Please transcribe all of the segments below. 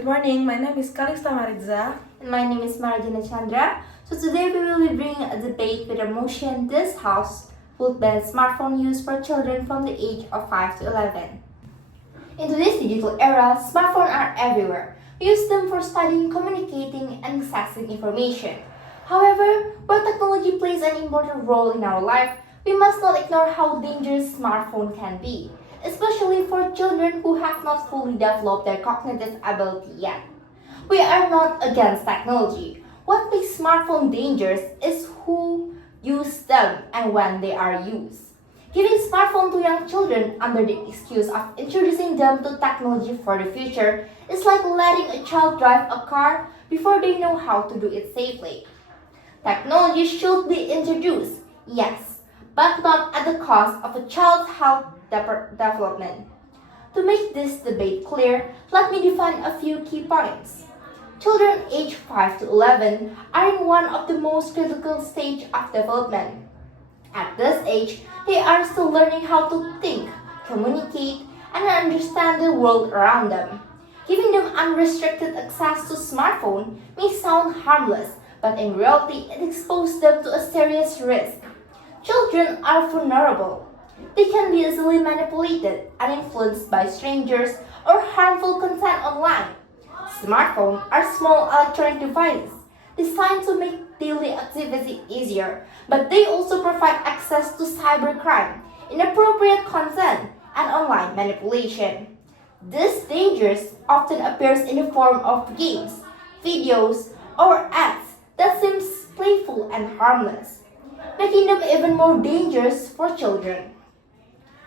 Good morning, my name is Kalista Maritza. And my name is Marjana Chandra. So today we will be bringing a debate with a motion this House will ban smartphone use for children from the age of 5 to 11. In today's digital era, smartphones are everywhere. We use them for studying, communicating, and accessing information. However, while technology plays an important role in our life, we must not ignore how dangerous smartphone can be, especially for children who have not fully developed their cognitive ability yet. We are not against technology. What makes smartphones dangerous is who use them and when they are used. Giving smartphone to young children under the excuse of introducing them to technology for the future is like letting a child drive a car before they know how to do it safely. Technology should be introduced, yes, but not at the cost of a child's health development. To make this debate clear, let me define a few key points. Children aged 5 to 11 are in one of the most critical stages of development. At this age, they are still learning how to think, communicate, and understand the world around them. Giving them unrestricted access to smartphone may sound harmless, but in reality, it exposes them to a serious risk. Children are vulnerable. They can be easily manipulated and influenced by strangers or harmful content online. Smartphones are small electronic devices designed to make daily activity easier, but they also provide access to cybercrime, inappropriate content, and online manipulation. These dangers often appears in the form of games, videos, or ads that seem playful and harmless, making them even more dangerous for children.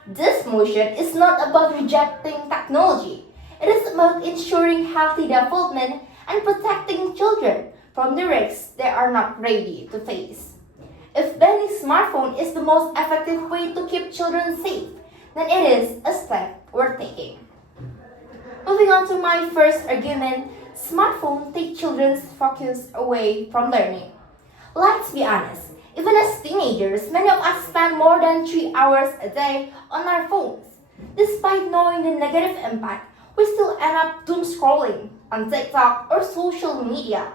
This motion is not about rejecting technology. It is about ensuring healthy development and protecting children from the risks they are not ready to face. If banning smartphone is the most effective way to keep children safe, then it is a step worth taking. Moving on to my first argument, smartphones take children's focus away from learning. Let's be honest, even as teenagers, many of us spend more than 3 hours a day on our phones. Despite knowing the negative impact, we still end up doom scrolling on TikTok or social media.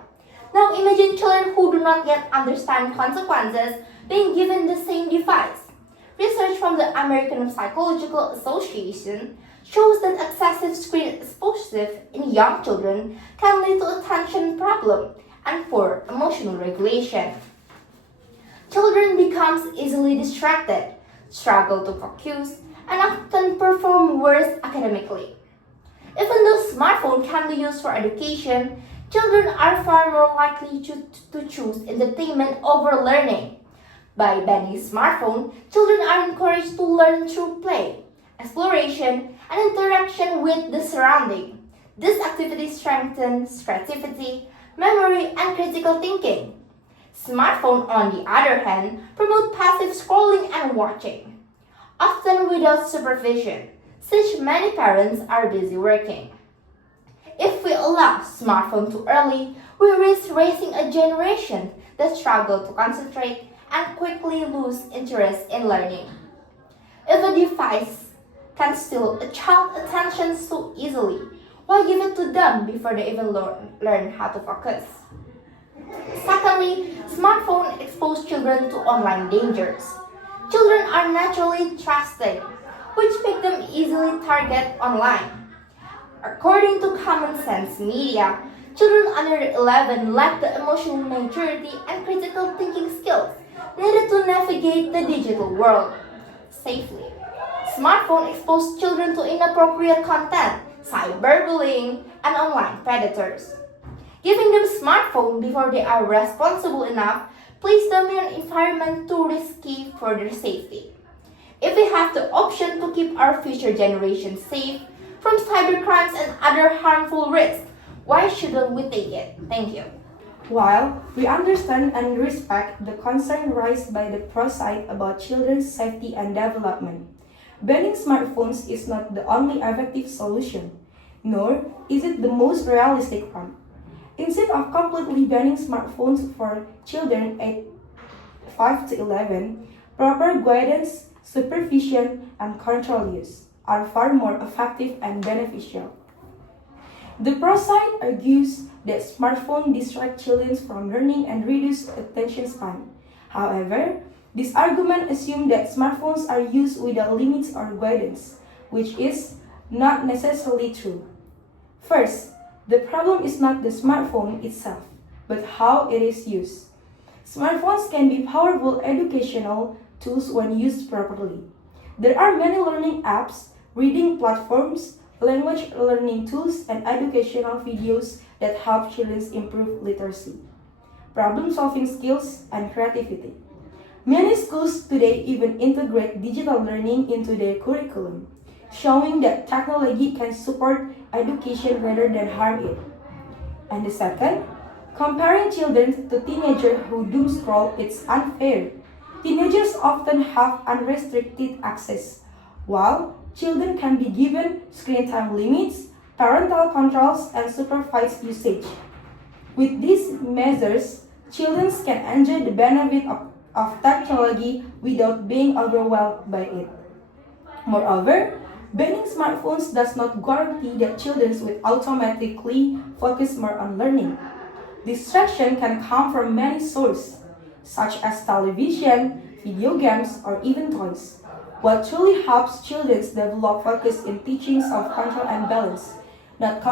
Now imagine children who do not yet understand consequences being given the same device. Research from the American Psychological Association shows that excessive screen exposure in young children can lead to attention problem and poor emotional regulation. Children become easily distracted, struggle to focus, and often perform worse academically. Even though smartphones can be used for education, children are far more likely to choose entertainment over learning. By banning smartphones, children are encouraged to learn through play, exploration, and interaction with the surrounding. This activity strengthens creativity, memory, and critical thinking. Smartphones, on the other hand, promote passive scrolling and watching, often without supervision, since many parents are busy working. If we allow smartphones too early, we risk raising a generation that struggle to concentrate and quickly lose interest in learning. If a device can steal a child's attention so easily, why give it to them before they even learn how to focus? Secondly, smartphones expose children to online dangers. Children are naturally trusting, which make them easily targeted online. According to Common Sense Media, children under 11 lack the emotional maturity and critical thinking skills needed to navigate the digital world safely. Smartphones expose children to inappropriate content, cyberbullying, and online predators. Giving them smartphones before they are responsible enough places them in an environment too risky for their safety. If we have the option to keep our future generations safe from cybercrimes and other harmful risks, why shouldn't we take it? Thank you. While we understand and respect the concern raised by the pro side about children's safety and development, banning smartphones is not the only effective solution, nor is it the most realistic one. Instead of completely banning smartphones for children aged 5 to 11, proper guidance, supervision, and control use are far more effective and beneficial. The pro side argues that smartphones distract children from learning and reduce attention span. However, this argument assumes that smartphones are used without limits or guidance, which is not necessarily true. First, the problem is not the smartphone itself, but how it is used. Smartphones can be powerful educational tools when used properly. There are many learning apps, reading platforms, language learning tools, and educational videos that help children improve literacy, problem-solving skills, and creativity. Many schools today even integrate digital learning into their curriculum, showing that technology can support education rather than harm it. And the second, comparing children to teenagers who doom scroll is unfair. Teenagers often have unrestricted access, while children can be given screen time limits, parental controls, and supervised usage. With these measures, children can enjoy the benefit of technology without being overwhelmed by it. Moreover, banning smartphones does not guarantee that children will automatically focus more on learning. Distraction can come from many sources, such as television, video games, or even toys. What truly helps children develop focus in teachings of control and balance, not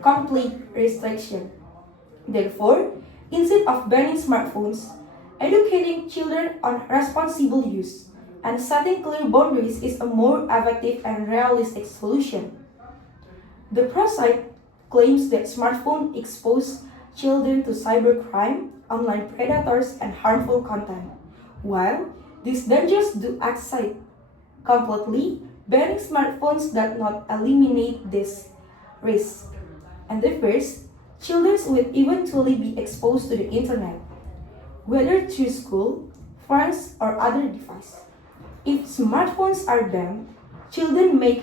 complete restriction. Therefore, instead of banning smartphones, educating children on responsible use and setting clear boundaries is a more effective and realistic solution. The pro side claims that smartphones expose children to cybercrime, online predators, and harmful content. While these dangers do exist completely, banning smartphones does not eliminate this risk. And the first, children will eventually be exposed to the internet, whether through school, friends, or other devices. If smartphones are banned, children may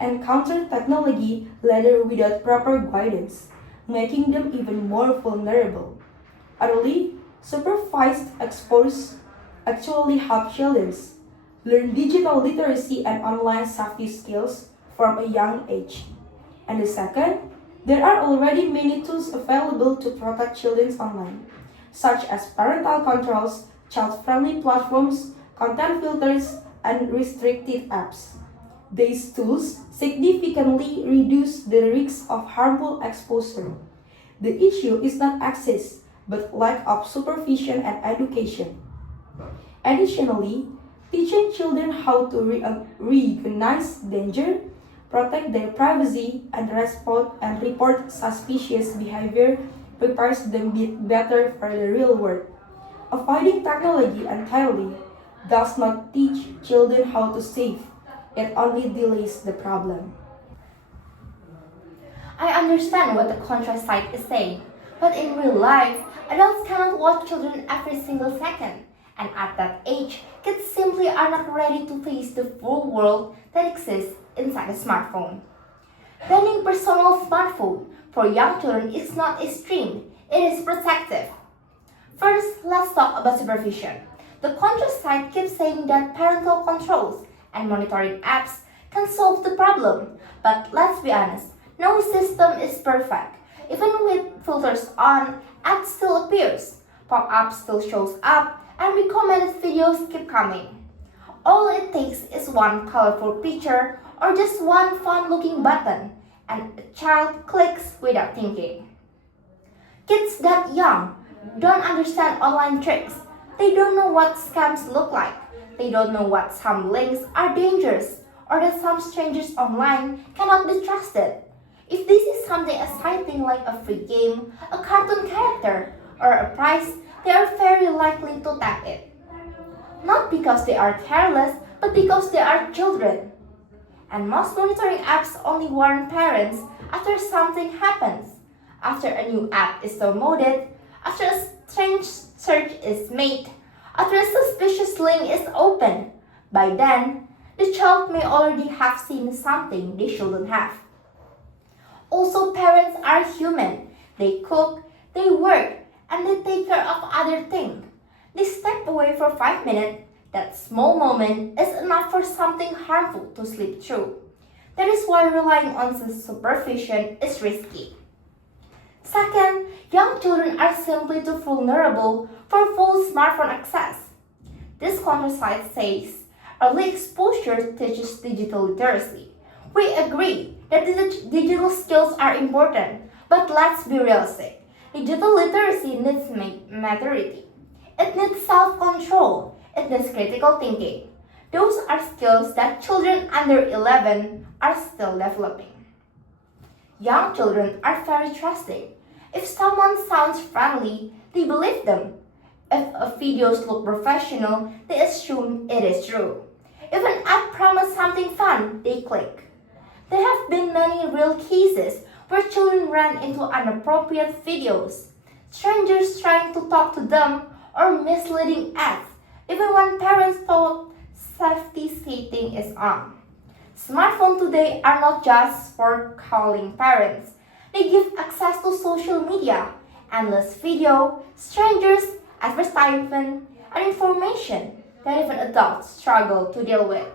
encounter technology later without proper guidance, making them even more vulnerable. Early, supervised exposure actually help children learn digital literacy and online safety skills from a young age. And the second, there are already many tools available to protect children online, such as parental controls, child-friendly platforms, content filters, and restricted apps. These tools significantly reduce the risk of harmful exposure. The issue is not access, but lack of supervision and education. Additionally, teaching children how to recognize danger, protect their privacy, and report suspicious behavior prepares them better for the real world. Avoiding technology entirely does not teach children how to save, it only delays the problem. I understand what the contrast side is saying, but in real life, adults cannot watch children every single second, and at that age, kids simply are not ready to face the full world that exists inside a smartphone. Banning personal smartphone for young children is not extreme, it is protective. First, let's talk about supervision. The contrast side keeps saying that parental controls and monitoring apps can solve the problem, but let's be honest, no system is perfect. Even with filters on, ads still appears, pop-up still shows up, and recommended videos keep coming. All it takes is one colorful picture or just one fun-looking button, and a child clicks without thinking. Kids that young don't understand online tricks. They don't know what scams look like. They don't know what some links are dangerous or that some strangers online cannot be trusted. If this is something exciting like a free game, a cartoon character, or a prize, they are very likely to tap it. Not because they are careless, but because they are children. And most monitoring apps only warn parents after something happens, after a new app is downloaded, after a strange search is made, after a suspicious link is opened. By then, the child may already have seen something they shouldn't have. Also, parents are human. They cook, they work, and they take care of other things. They step away for 5 minutes. That small moment is enough for something harmful to slip through. That is why relying on supervision is risky. Second, young children are simply too vulnerable for full smartphone access. This counterside says early exposure teaches digital literacy. We agree that digital skills are important, but let's be realistic. Digital literacy needs maturity. It needs self-control. It needs critical thinking. Those are skills that children under 11 are still developing. Young children are very trusting. If someone sounds friendly, they believe them. If videos look professional, they assume it is true. If an app promises something fun, they click. There have been many real cases where children ran into inappropriate videos, strangers trying to talk to them, or misleading ads, even when parents thought safety setting is on. Smartphones today are not just for calling parents. They give access to social media, endless video, strangers, advertisement, and information that even adults struggle to deal with.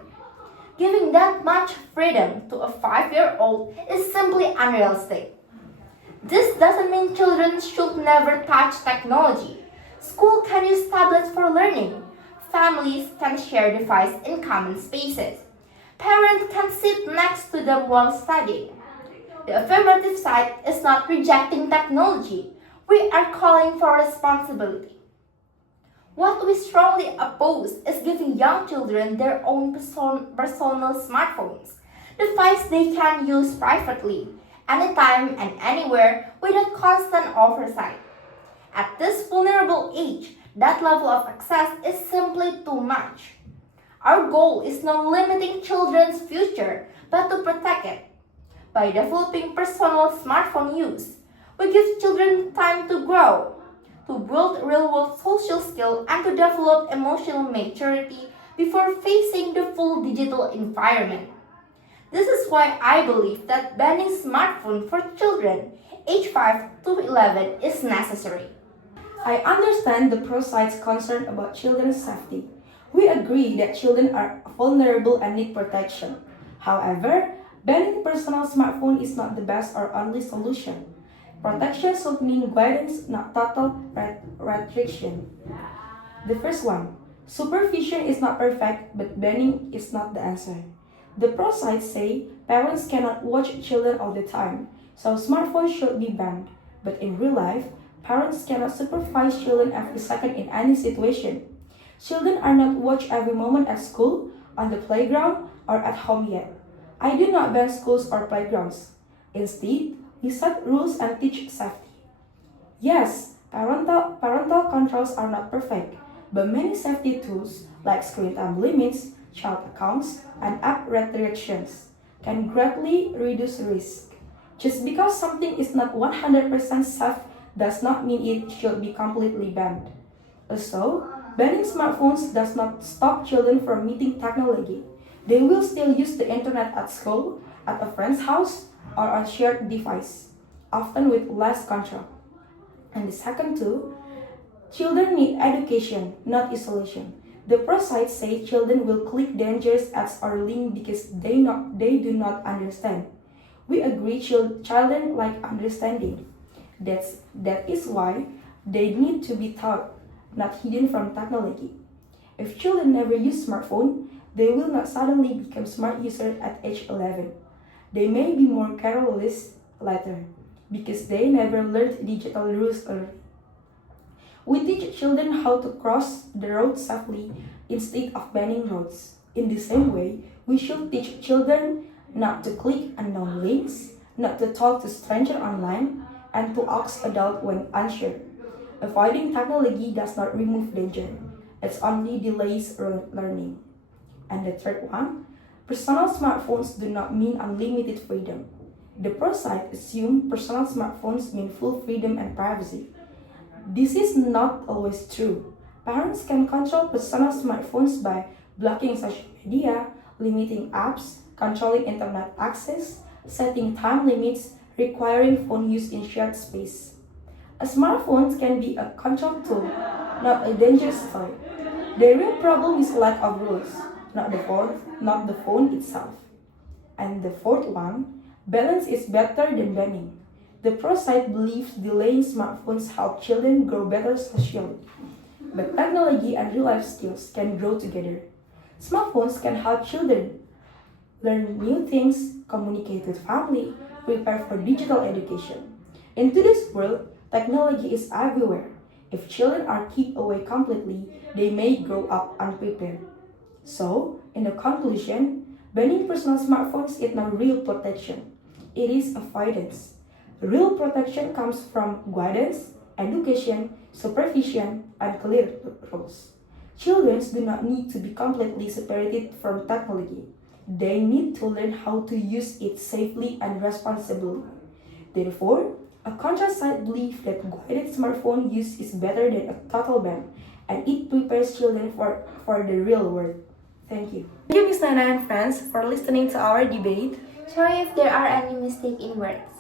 Giving that much freedom to a 5-year-old is simply unrealistic. This doesn't mean children should never touch technology. School can use tablets for learning. Families can share devices in common spaces. Parents can sit next to them while studying. The affirmative side is not rejecting technology. We are calling for responsibility. What we strongly oppose is giving young children their own personal smartphones, devices they can use privately, anytime and anywhere without constant oversight. At this vulnerable age, that level of access is simply too much. Our goal is not limiting children's future, but to protect it. By developing personal smartphone use, we give children time to grow, to build real-world social skills, and to develop emotional maturity before facing the full digital environment. This is why I believe that banning smartphones for children aged 5 to 11 is necessary. I understand the pro side's concern about children's safety. We agree that children are vulnerable and need protection. However, banning personal smartphone is not the best or only solution. Protection should mean guidance, not total restriction. The first one, supervision is not perfect, but banning is not the answer. The pro side say parents cannot watch children all the time, so smartphones should be banned. But in real life, parents cannot supervise children every second in any situation. Children are not watched every moment at school, on the playground, or at home yet. I do not ban schools or playgrounds. Instead, we set rules and teach safety. Yes, parental controls are not perfect, but many safety tools like screen time limits, child accounts, and app restrictions can greatly reduce risk. Just because something is not 100% safe does not mean it should be completely banned. Also, banning smartphones does not stop children from meeting technology. They will still use the internet at school, at a friend's house, or on shared device, often with less control. And the second two, children need education, not isolation. The pro side say children will click dangerous ads or link because they do not understand. We agree children like understanding. That is why they need to be taught, not hidden from technology. If children never use smartphone, they will not suddenly become smart users at age 11. They may be more careless later because they never learned digital rules early. We teach children how to cross the road safely instead of banning roads. In the same way, we should teach children not to click unknown links, not to talk to strangers online, and to ask adults when unsure. Avoiding technology does not remove danger. It only delays learning. And the third one, personal smartphones do not mean unlimited freedom. The pro side assumes personal smartphones mean full freedom and privacy. This is not always true. Parents can control personal smartphones by blocking social media, limiting apps, controlling internet access, setting time limits, requiring phone use in shared space. A smartphone can be a control tool, not a dangerous toy. The real problem is lack of rules, not the phone itself. And the fourth one, balance is better than banning. The pro side believes delaying smartphones help children grow better socially. But technology and real life skills can grow together. Smartphones can help children learn new things, communicate with family, prepare for digital education. In today's world, technology is everywhere. If children are kept away completely, they may grow up unprepared. So, in the conclusion, banning personal smartphones is not real protection. It is avoidance. Real protection comes from guidance, education, supervision, and clear rules. Children do not need to be completely separated from technology. They need to learn how to use it safely and responsibly. Therefore, a conscious side believes that guided smartphone use is better than a total ban, and it prepares children for the real world. Thank you. Thank you, Miss Nana and friends, for listening to our debate. Sorry if there are any mistake in words.